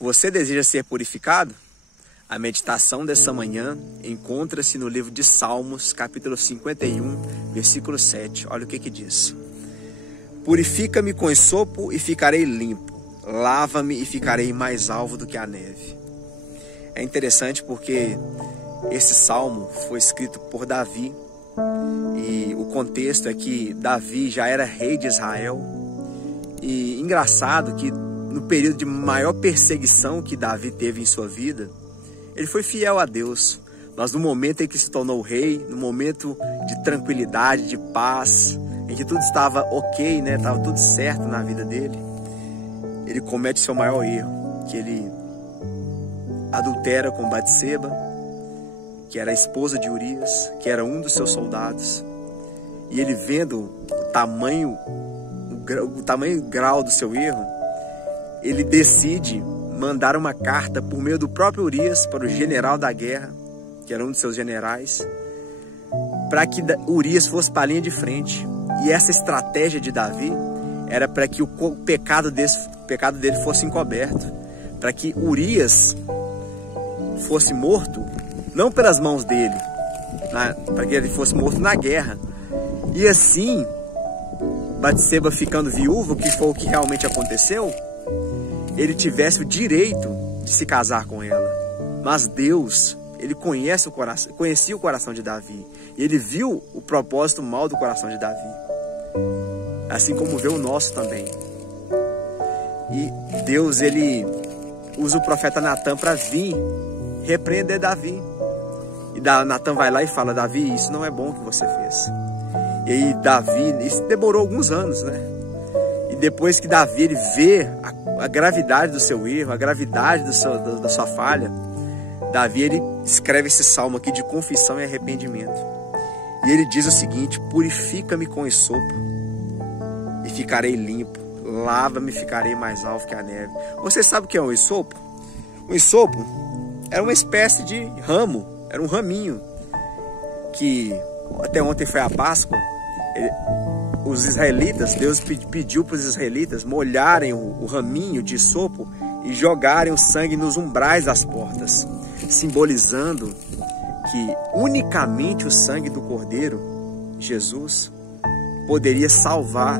Você deseja ser purificado? A meditação dessa manhã encontra-se no livro de Salmos, capítulo 51, versículo 7. Olha o que diz. Purifica-me com esopo e ficarei limpo. Lava-me e ficarei mais alvo do que a neve. É interessante porque esse salmo foi escrito por Davi. E o contexto é que Davi já era rei de Israel. E engraçado que no período de maior perseguição que Davi teve em sua vida, ele foi fiel a Deus. Mas no momento em que se tornou rei, no momento de tranquilidade, de paz, em que tudo estava ok, né? Estava tudo certo na vida dele, ele comete seu maior erro, que ele adultera com Batseba, que era a esposa de Urias, que era um dos seus soldados. E ele vendo o tamanho e grau do seu erro, ele decide mandar uma carta por meio do próprio Urias para o general da guerra, que era um dos seus generais, para que Urias fosse para a linha de frente. E essa estratégia de Davi era para que o pecado dele fosse encoberto, para que Urias fosse morto, não pelas mãos dele, para que ele fosse morto na guerra. E assim, Batseba ficando viúva, que foi o que realmente aconteceu, ele tivesse o direito de se casar com ela. Mas Deus, ele conhecia o coração de Davi. E ele viu o propósito mau do coração de Davi. Assim como vê o nosso também. E Deus, ele usa o profeta Natan para vir repreender Davi. E Natan vai lá e fala: Davi, isso não é bom que você fez. E aí Davi, isso demorou alguns anos, né? E depois que Davi ele vê a gravidade do seu erro, a gravidade da sua falha, Davi ele escreve esse salmo aqui de confissão e arrependimento. E ele diz o seguinte: purifica-me com esopo e ficarei limpo. Lava-me e ficarei mais alvo que a neve. Você sabe o que é um esopo? Um esopo era uma espécie de ramo, era um raminho que até ontem foi a Páscoa. Os israelitas, Deus pediu para os israelitas molharem o raminho de esopo e jogarem o sangue nos umbrais das portas, simbolizando que unicamente o sangue do Cordeiro, Jesus, poderia salvar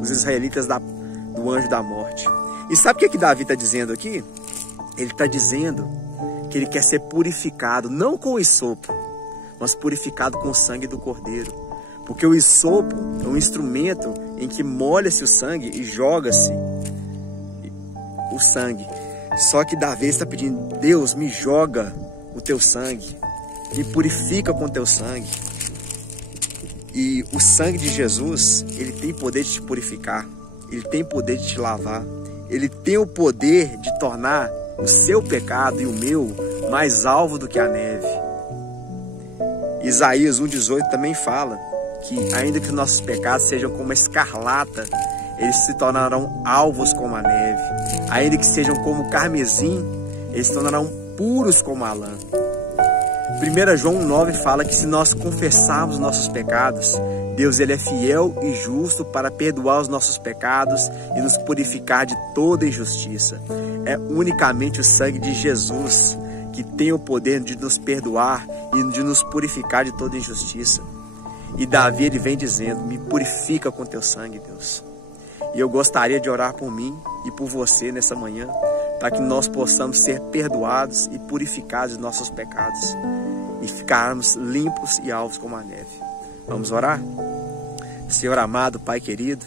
os israelitas do anjo da morte. E sabe o que Davi está dizendo aqui? Ele está dizendo que ele quer ser purificado, não com o esopo, mas purificado com o sangue do Cordeiro. Porque o esopo é um instrumento em que molha-se o sangue e joga-se o sangue. Só que Davi está pedindo: Deus, me joga o teu sangue, me purifica com o teu sangue. E o sangue de Jesus, ele tem poder de te purificar, ele tem poder de te lavar, ele tem o poder de tornar o seu pecado e o meu mais alvo do que a neve. Isaías 1,18 também fala que ainda que os nossos pecados sejam como a escarlata, eles se tornarão alvos como a neve. Ainda que sejam como o carmesim, eles se tornarão puros como a lã. 1 João 1,9 fala que se nós confessarmos nossos pecados, Deus ele é fiel e justo para perdoar os nossos pecados e nos purificar de toda injustiça. É unicamente o sangue de Jesus que tem o poder de nos perdoar e de nos purificar de toda injustiça. E Davi ele vem dizendo: me purifica com teu sangue, Deus. E eu gostaria de orar por mim e por você nessa manhã, para que nós possamos ser perdoados e purificados de nossos pecados e ficarmos limpos e alvos como a neve. Vamos orar? Senhor amado, Pai querido,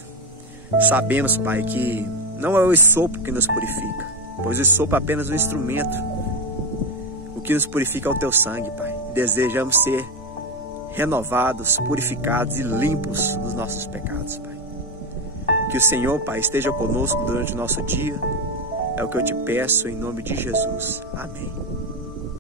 sabemos, Pai, que não é o esopo que nos purifica, pois o esopo é apenas um instrumento. O que nos purifica é o teu sangue, Pai. Desejamos ser renovados, purificados e limpos dos nossos pecados, Pai. Que o Senhor, Pai, esteja conosco durante o nosso dia. É o que eu te peço em nome de Jesus. Amém.